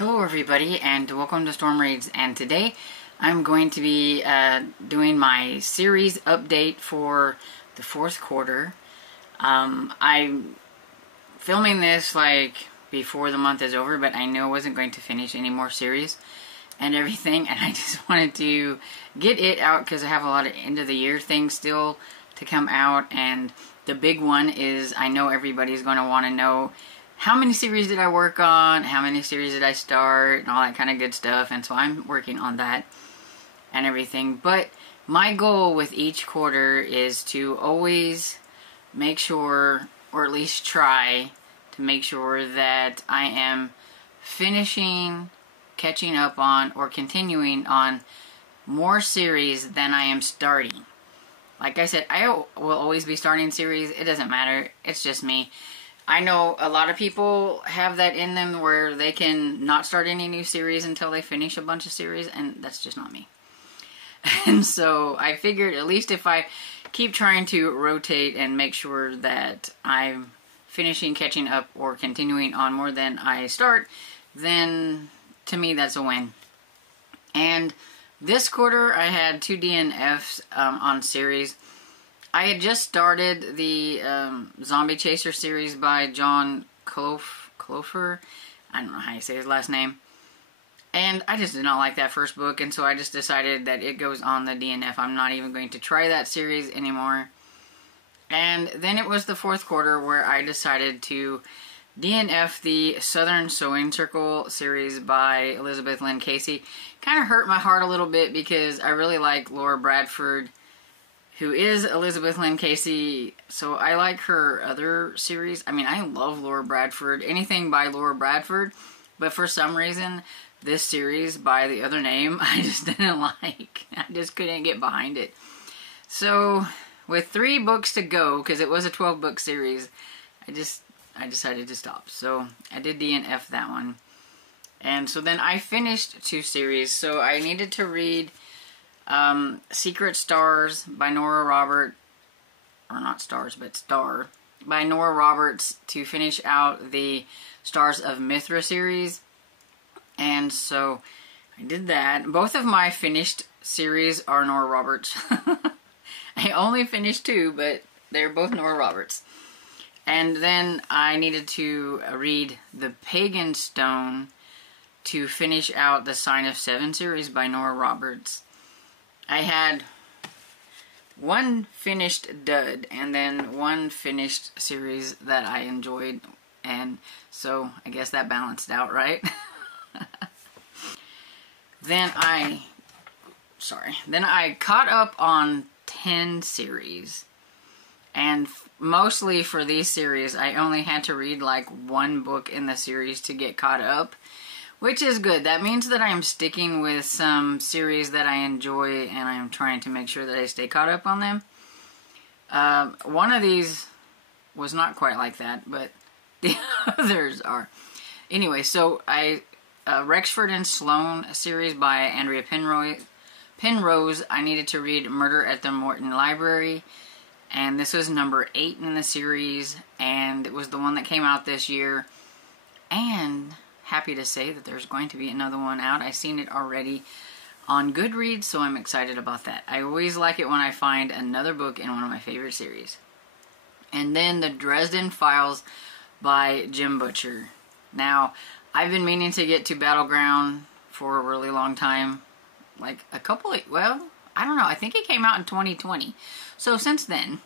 Hello everybody and welcome to Storm Raids, and today I'm going to be doing my series update for the fourth quarter. I'm filming this like before the month is over, but I knew I wasn't going to finish any more series and everything, and I just wanted to get it out because I have a lot of end of the year things still to come out, and the big one is I know everybody's going to want to know how many series did I work on, how many series did I start, and all that kind of good stuff. And so I'm working on that and everything. But my goal with each quarter is to always make sure, or at least try to make sure, that I am finishing, catching up on, or continuing on more series than I am starting. Like I said, I will always be starting series. It doesn't matter. It's just me. I know a lot of people have that in them where they can not start any new series until they finish a bunch of series, and that's just not me. And so I figured at least if I keep trying to rotate and make sure that I'm finishing, catching up, or continuing on more than I start, then to me that's a win. And this quarter I had 2 DNFs on series. I had just started the Zombie Chaser series by John Clofer. I don't know how you say his last name. And I just did not like that first book, and so I just decided that it goes on the DNF. I'm not even going to try that series anymore. And then it was the fourth quarter where I decided to DNF the Southern Sewing Circle series by Elizabeth Lyn Casey. Kind of hurt my heart a little bit because I really like Laura Bradford, who is Elizabeth Lyn Casey, so I like her other series. I mean, I love Laura Bradford, anything by Laura Bradford, but for some reason, this series by the other name, I just didn't like. I just couldn't get behind it. So, with 3 books to go, because it was a 12-book series, I decided to stop. So, I did DNF that one. And so then I finished 2 series, so I needed to read Secret Stars by Norah Roberts, or not Stars, but Star, by Norah Roberts to finish out the Stars of Mithra series. And so I did that. Both of my finished series are Norah Roberts. I only finished 2, but they're both Norah Roberts. And then I needed to read The Pagan Stone to finish out the Sign of Seven series by Norah Roberts. I had 1 finished dud and then 1 finished series that I enjoyed, and so I guess that balanced out, right? Then I caught up on 10 series, and mostly for these series I only had to read like 1 book in the series to get caught up, which is good. That means that I'm sticking with some series that I enjoy, and I'm trying to make sure that I stay caught up on them. One of these was not quite like that, but the others are. Anyway, so Rexford and Sloane series by Andrea Penrose. I needed to read Murder at the Morton Library, and this was number 8 in the series, and it was the one that came out this year. And happy to say that there's going to be another one out. I've seen it already on Goodreads, so I'm excited about that. I always like it when I find another book in one of my favorite series. And then The Dresden Files by Jim Butcher. Now, I've been meaning to get to Battleground for a really long time. Like well, I don't know. I think it came out in 2020. So since then.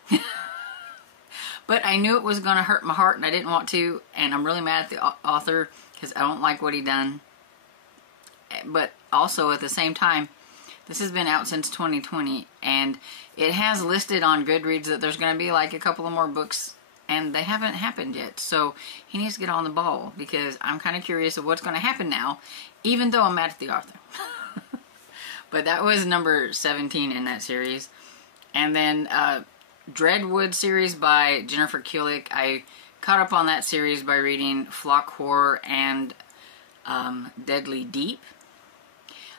But I knew it was going to hurt my heart, and I didn't want to. And I'm really mad at the author because I don't like what he done. But also at the same time, this has been out since 2020, and it has listed on Goodreads that there's going to be like a couple of more books, and they haven't happened yet. So he needs to get on the ball, because I'm kind of curious of what's going to happen now, even though I'm mad at the author. But that was number 17 in that series. And then Dreadwood series by Jennifer Kulik. I caught up on that series by reading Flock Horror and Deadly Deep.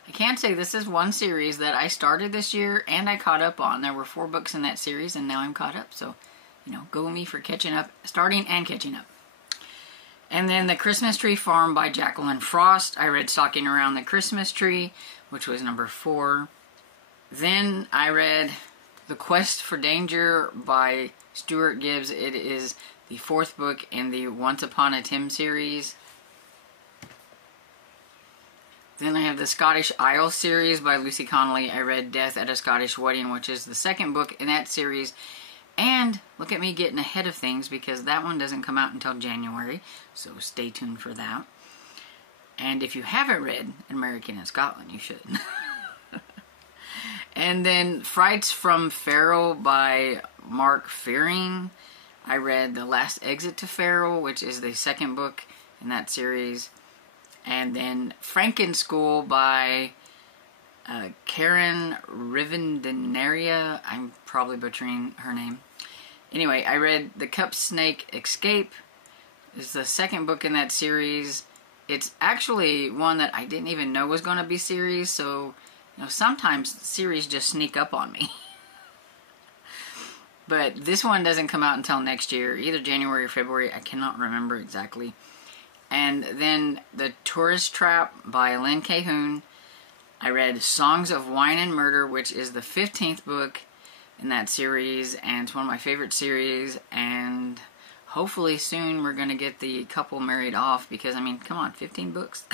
I can say this is one series that I started this year and I caught up on. There were 4 books in that series, and now I'm caught up. So, you know, go me for catching up, starting and catching up. And then The Christmas Tree Farm by Jacqueline Frost. I read Stalking Around the Christmas Tree, which was number 4. Then I read The Quest for Danger by Stuart Gibbs. It is the 4th book in the Once Upon a Tim series. Then I have the Scottish Isle series by Lucy Connolly. I read Death at a Scottish Wedding, which is the 2nd book in that series. And look at me getting ahead of things because that one doesn't come out until January. So stay tuned for that. And if you haven't read American in Scotland, you should. And then Frights from Feral by Mark Fearing. I read The Last Exit to Feral, which is the 2nd book in that series. And then Frankenschool by Karen Rivendenaria. I'm probably butchering her name. Anyway, I read The Cup Snake Escape. It's the 2nd book in that series. It's actually one that I didn't even know was going to be series, so sometimes series just sneak up on me. But this one doesn't come out until next year, either January or February. I cannot remember exactly. And then The Tourist Trap by Lyn Kahun. I read Songs of Wine and Murder, which is the 15th book in that series, and it's one of my favorite series, and hopefully soon we're going to get the couple married off, because, I mean, come on, 15 books.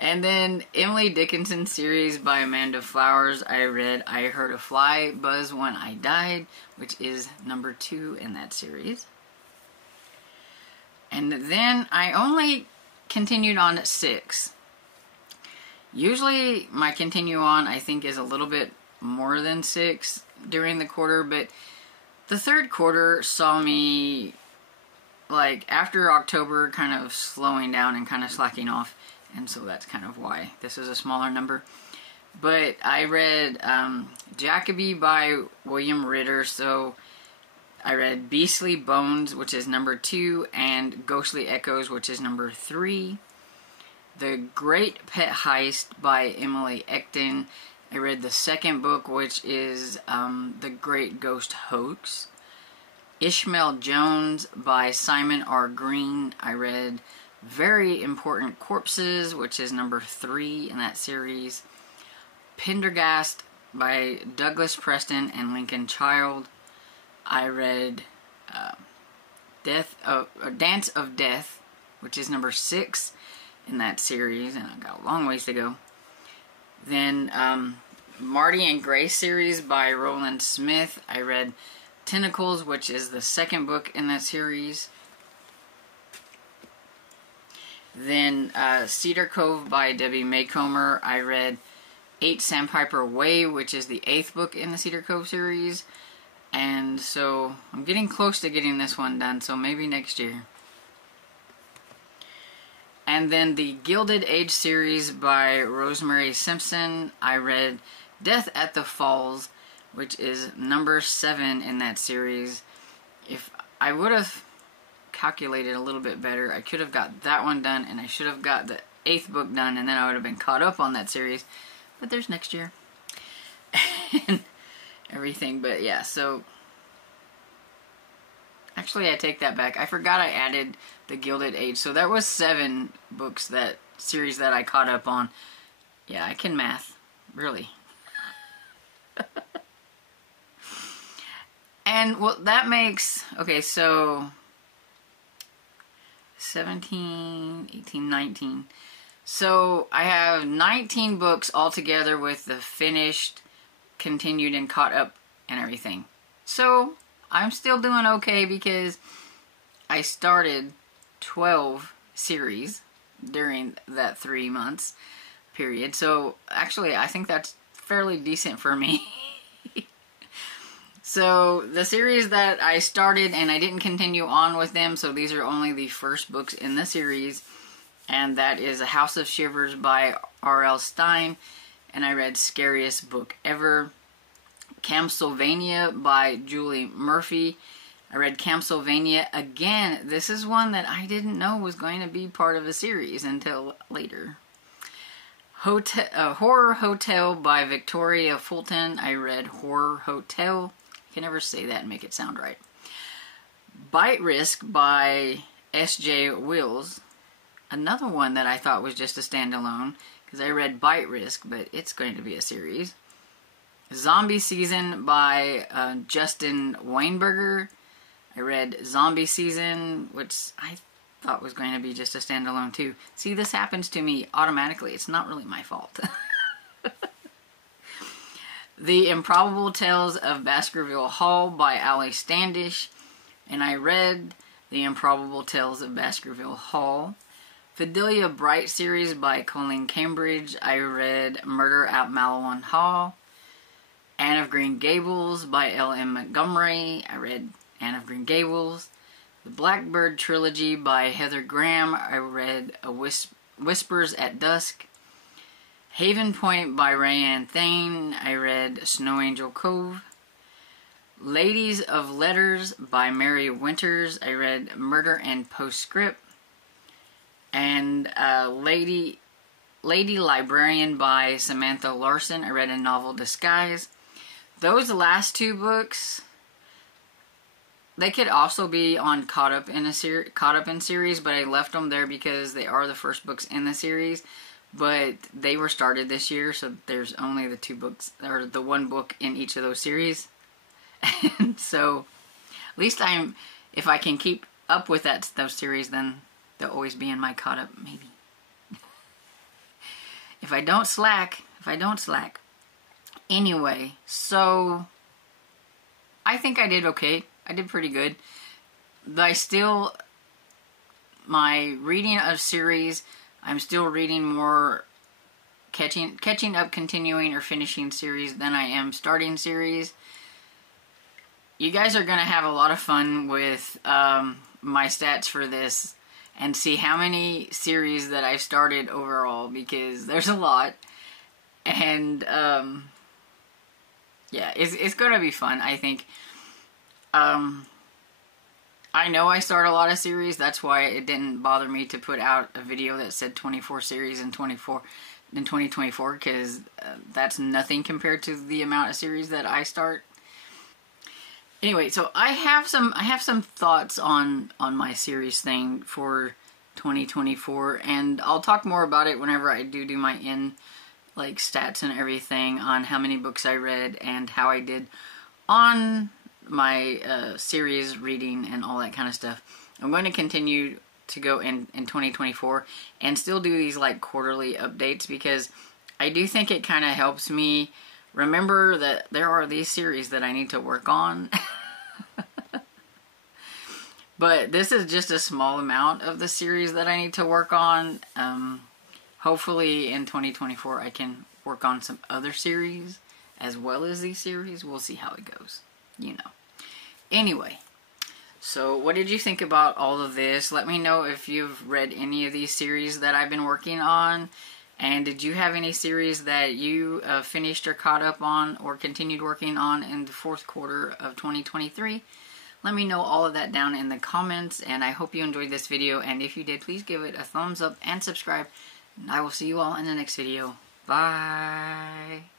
And then Emily Dickinson series by Amanda Flowers. I read I Heard a Fly Buzz When I Died, which is number 2 in that series. And then I only continued on 6. Usually my continue on, I think, is a little bit more than 6 during the quarter, but the 3rd quarter saw me, like, after October, kind of slowing down and kind of slacking off, and so that's kind of why this is a smaller number. But I read Jacoby by William Ritter, so I read Beastly Bones, which is number 2, and Ghostly Echoes, which is number 3. The Great Pet Heist by Emily Ekton. I read the 2nd book, which is The Great Ghost Hoax. Ishmael Jones by Simon R. Green. I read Very Important Corpses, which is number 3 in that series. Pendergast by Douglas Preston and Lincoln Child. I read Dance of Death, which is number 6 in that series, and I've got a long ways to go. Then Marty and Grace series by Roland Smith. I read Tentacles, which is the 2nd book in that series. Then Cedar Cove by Debbie Maycomer. I read 8 Sandpiper Way, which is the 8th book in the Cedar Cove series. And so I'm getting close to getting this one done, so maybe next year. And then the Gilded Age series by Rosemary Simpson. I read Death at the Falls, which is number 7 in that series. If I would have calculated a little bit better, I could have got that one done, and I should have got the 8th book done, and then I would have been caught up on that series. But there's next year. And everything, but yeah, so actually I take that back. I forgot I added the Gilded Age, so that was 7 books, that series that I caught up on. Yeah, I can math, really. And well, that makes, okay, so 17, 18, 19. So I have 19 books altogether with the finished, continued, and caught up and everything. So I'm still doing okay because I started 12 series during that 3 months period. So actually I think that's fairly decent for me. So the series that I started and I didn't continue on with them, so these are only the first books in the series, and that is A House of Shivers by R.L. Stine, and I read Scariest Book Ever. Campsylvania by Julie Murphy. I read Campsylvania again. This is one that I didn't know was going to be part of a series until later. Horror Hotel by Victoria Fulton. I read Horror Hotel. I can never say that and make it sound right. Bite Risk by S.J. Wills. Another one that I thought was just a standalone, because I read Bite Risk, but it's going to be a series. Zombie Season by Justin Weinberger. I read Zombie Season, which I thought was going to be just a standalone too. See, this happens to me automatically. It's not really my fault. The Improbable Tales of Baskerville Hall by Ali Standish. And I read The Improbable Tales of Baskerville Hall. Fidelia Bright series by Colleen Cambridge. I read Murder at Malawan Hall. Anne of Green Gables by L.M. Montgomery. I read Anne of Green Gables. The Blackbird Trilogy by Heather Graham. I read Whispers at Dusk. Haven Point by Rayanne Thane. I read Snow Angel Cove. Ladies of Letters by Mary Winters. I read Murder and Postscript. And Lady Librarian by Samantha Larson. I read A Novel Disguise. Those last two books, they could also be on Caught Up in Series, but I left them there because they are the first books in the series. But they were started this year, so there's only the two books, or the one book in each of those series. And so, at least if I can keep up with those series, then they'll always be in my Caught Up, maybe. If I don't slack. Anyway, so I think I did okay. I did pretty good. But my reading of series, I'm still reading more catching up, continuing, or finishing series than I am starting series. You guys are going to have a lot of fun with my stats for this and see how many series that I've started overall, because there's a lot. And yeah, it's going to be fun, I think. I know I start a lot of series. That's why it didn't bother me to put out a video that said 24 series in 2024, because that's nothing compared to the amount of series that I start. Anyway, so I have some thoughts on my series thing for 2024, and I'll talk more about it whenever I do my stats and everything on how many books I read and how I did on my series reading and all that kind of stuff. I'm going to continue to go in 2024 and still do these quarterly updates, because I do think it kind of helps me remember that there are these series that I need to work on. But this is just a small amount of the series that I need to work on. Hopefully in 2024 I can work on some other series as well as these series. We'll see how it goes, Anyway, so what did you think about all of this? Let me know if you've read any of these series that I've been working on. And did you have any series that you finished or caught up on or continued working on in the fourth quarter of 2023? Let me know all of that down in the comments, and I hope you enjoyed this video. And if you did, please give it a thumbs up and subscribe. And I will see you all in the next video. Bye!